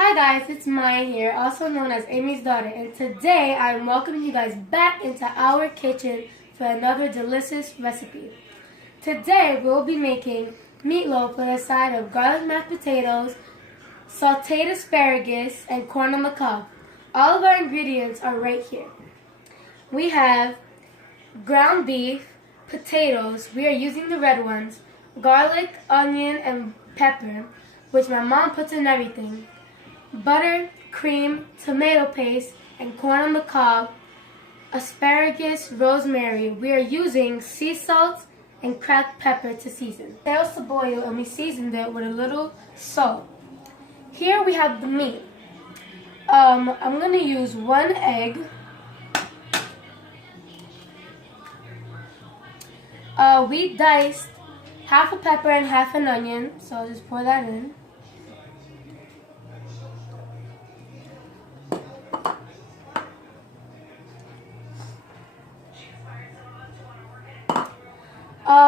Hi guys, it's Myah here, also known as Amy's daughter, and today I'm welcoming you guys back into our kitchen for another delicious recipe. Today we'll be making meatloaf with a side of garlic mashed potatoes, sauteed asparagus, and corn on the cob. All of our ingredients are right here. We have ground beef, potatoes, we are using the red ones, garlic, onion, and pepper, which my mom puts in everything, butter, cream, tomato paste, and corn on the cob, asparagus, rosemary. We are using sea salt and cracked pepper to season. Potatoes to boil, and we seasoned it with a little salt. Here we have the meat. I'm going to use 1 egg. We diced half a pepper and half an onion, so I'll just pour that in.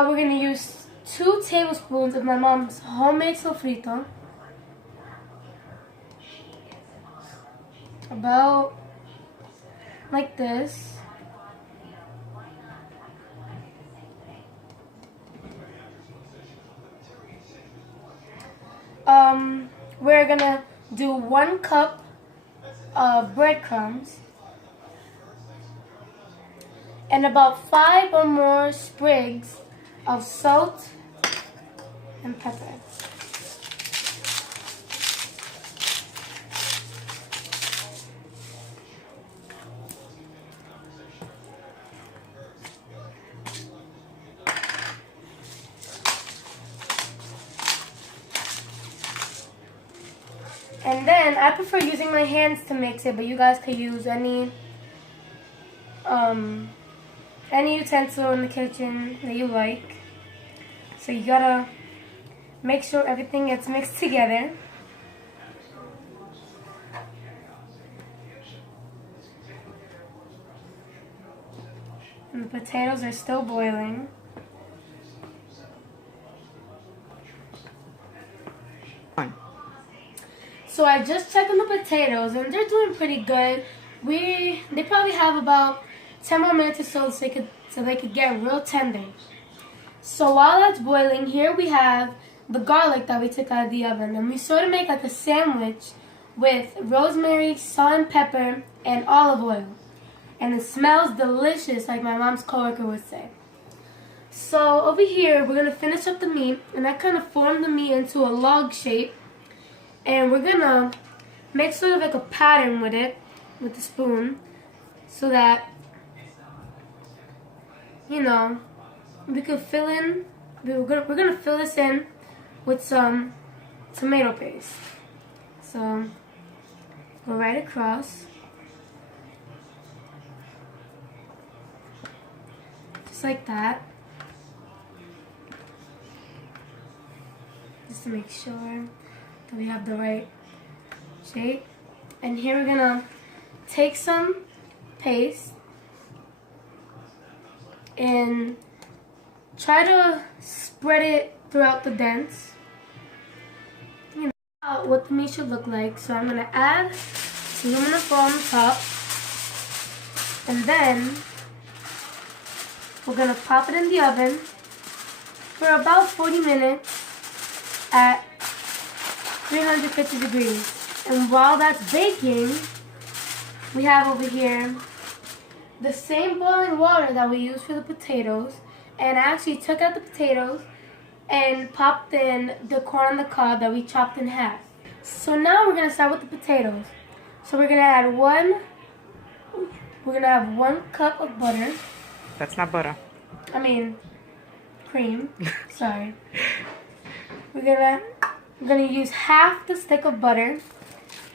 We're going to use 2 tablespoons of my mom's homemade sofrito. About like this. We're going to do 1 cup of breadcrumbs and about 5 or more sprigs of salt and pepper. And then I prefer using my hands to mix it, but you guys could use any utensil in the kitchen that you like. So you gotta make sure everything gets mixed together. And the potatoes are still boiling. So I just checked on the potatoes and they're doing pretty good. They probably have about 10 more minutes or so they could get real tender. So while that's boiling, here we have the garlic that we took out of the oven, and we sort of make like a sandwich with rosemary, salt and pepper, and olive oil. And it smells delicious, like my mom's coworker would say. So over here, we're gonna finish up the meat, and I kind of formed the meat into a log shape. And we're gonna make sort of like a pattern with it, with the spoon, so that, you know, we could fill in. We're gonna fill this in with some tomato paste. So go right across, just like that, just to make sure that we have the right shape. And here we're gonna take some paste and try to spread it throughout the dents. You know what the meat should look like. So I'm gonna add aluminum foil on the top, and then we're gonna pop it in the oven for about 40 minutes at 350 degrees. And while that's baking, we have over here the same boiling water that we used for the potatoes, and I actually took out the potatoes and popped in the corn on the cob that we chopped in half. So now we're gonna start with the potatoes. So we're gonna have 1 cup of butter. That's not butter. I mean, cream. Sorry. We're gonna use half the stick of butter,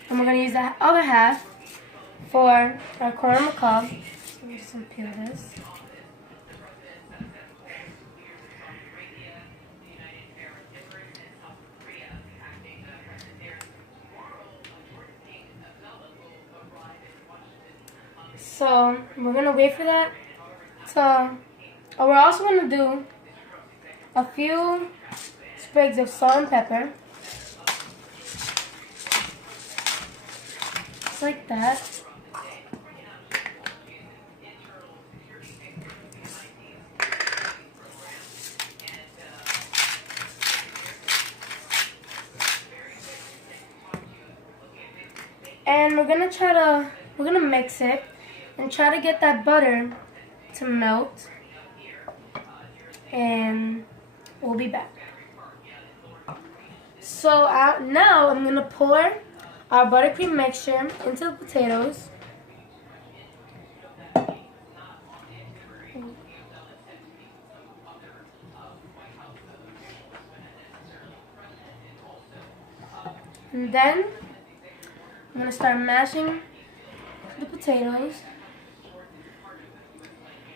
and we're gonna use the other half for our corn on the cob. So we'll just peel this. So we're gonna wait for that we're also gonna do a few sprigs of salt and pepper. like that. And we're gonna mix it and try to get that butter to melt. And we'll be back. So now I'm gonna pour our buttercream mixture into the potatoes. And then I'm gonna start mashing the potatoes.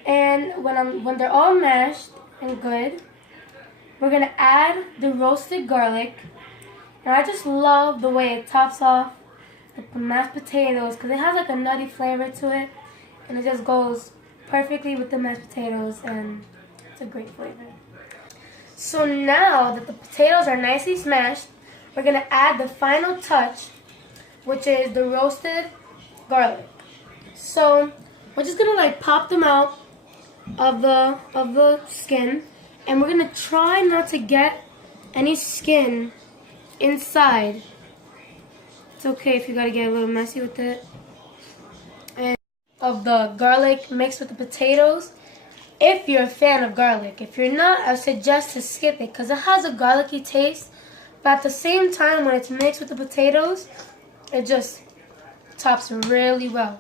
And when they're all mashed and good, we're gonna add the roasted garlic. And I just love the way it tops off the mashed potatoes because it has like a nutty flavor to it, and it just goes perfectly with the mashed potatoes, and it's a great flavor. So now that the potatoes are nicely smashed, we're gonna add the final touch, which is the roasted garlic. So we're just gonna like pop them out of the skin, and we're gonna try not to get any skin inside. It's okay if you gotta get a little messy with it. And of the garlic mixed with the potatoes, if you're a fan of garlic. If you're not, I would suggest to skip it because it has a garlicky taste, but at the same time when it's mixed with the potatoes, it just tops really well.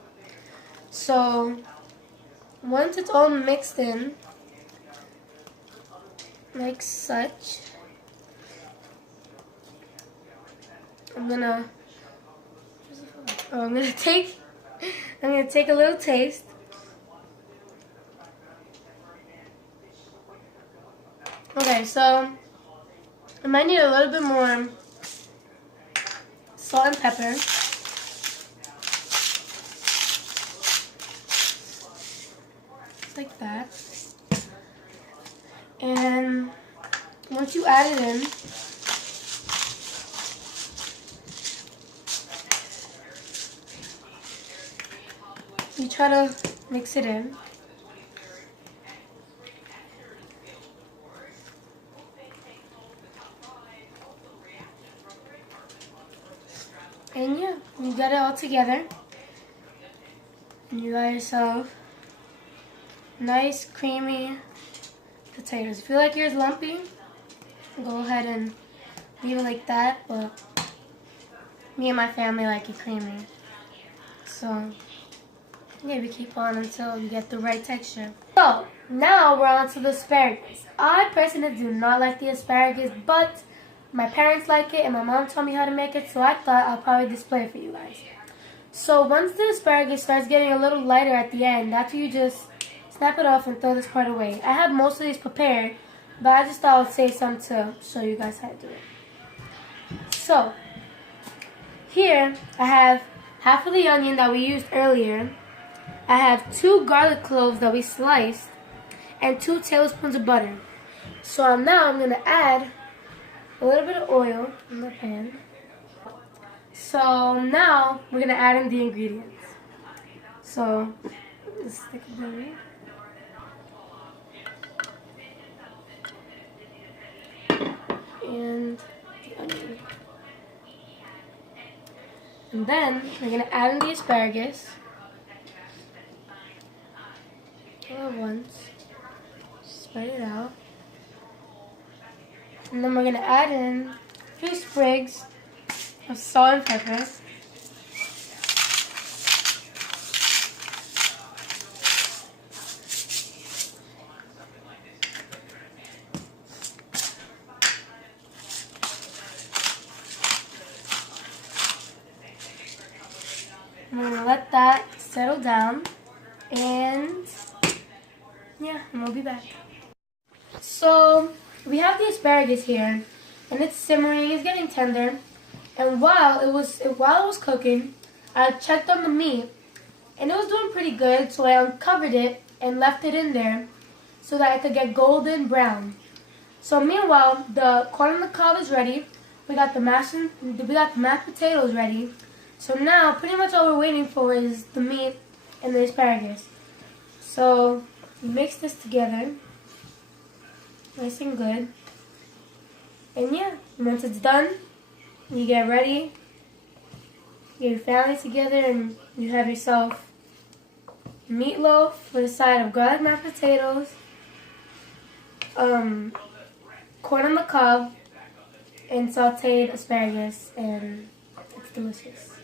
So once it's all mixed in like such, I'm gonna take a little taste. Okay, so I might need a little bit more salt and pepper. Just like that. And once you add it in, you try to mix it in. And yeah, you got it all together. And you got yourself nice creamy potatoes. If you like yours lumpy, go ahead and leave it like that, but me and my family like it creamy. So yeah, we keep on until you get the right texture. So now we're on to the asparagus. I personally do not like the asparagus, but my parents like it and my mom taught me how to make it, so I thought I'll probably display it for you guys. So once the asparagus starts getting a little lighter at the end, after you just snap it off and throw this part away. I have most of these prepared, but I just thought I would say some to show you guys how to do it. So here I have half of the onion that we used earlier. I have 2 garlic cloves that we sliced and 2 tablespoons of butter. So now I'm going to add a little bit of oil in the pan. So now we're going to add in the ingredients. So let's stick it butter. And the onion. And then we're going to add in the asparagus. All at once. Spread it out. And then we're going to add in a few sprigs of salt and pepper. I'm going to let that settle down, and yeah, and we'll be back. So we have the asparagus here, and it's simmering, it's getting tender. And while it was cooking, I checked on the meat, and it was doing pretty good, so I uncovered it and left it in there so that it could get golden brown. So meanwhile, the corn on the cob is ready. We got the mashed potatoes ready. So now, pretty much all we're waiting for is the meat and the asparagus. So, mix this together, nice and good. And yeah, once it's done, you get ready, get your family together, and you have yourself meatloaf with a side of garlic mashed potatoes, corn on the cob, and sauteed asparagus, and it's delicious.